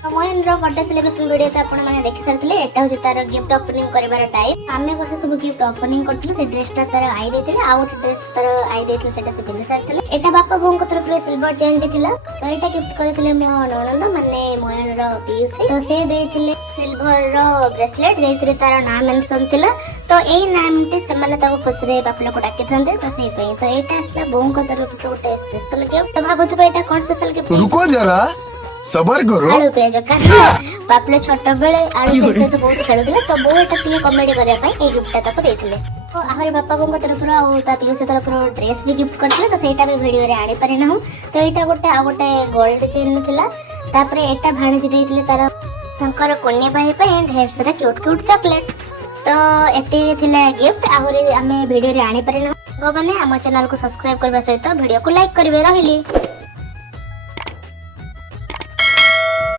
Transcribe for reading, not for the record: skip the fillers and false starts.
Mohan birthday celebration video तो आपण माने देखि सारथिले एटा होची तार गिफ्ट ओपनिंग करबार टाइम आमे बसे सब गिफ्ट ओपनिंग करथिले से ड्रेसटा तार आई देथिले आ ओट ड्रेस तार आई देथिले सेटा से पिन सारथिले एटा बापा बों को तरफ रे सिल्वर चेन दिथिला तो एटा गिफ्ट करथिले मो ननंद माने मोहन रो पीयूसी तो से देथिले सिल्वर रो ब्रेसलेट जेतिरे तार नाम मेंशन थिला तो एई नामटी से माने ताको खुश रे बाप लोक डाके थंदे तो से पई तो एटा असला बों को तरफ तो स्पेशल गिफ्ट तो भाबुत एटा कोन स्पेशल गिफ्ट रुको जरा सबर करो आलू पेज का बापले छोट बेले आलू पेज से तो बहुत खेलुले तो बो एटा पिए कॉमेडी करिया पई ए गिफ्ट ताको देथिले तो आहरी बापा बों तरफ रो आ ता पियो से तरफ रो ड्रेस भी गिफ्ट करथिले तो सेटा भी वीडियो रे आनी पारे ना तो एटा गोटे आ गोटे गोल्ड चेन थिला तापरे एटा भाणी देथिले तार शंकर कोन्या पाई पई ढेर सारा क्यूट क्यूट चॉकलेट तो एते थिला गिफ्ट आहुरी हमें वीडियो रे आनी पारे ना गो माने हम चैनल को सब्सक्राइब करबा सहित वीडियो को लाइक करबे रहिली।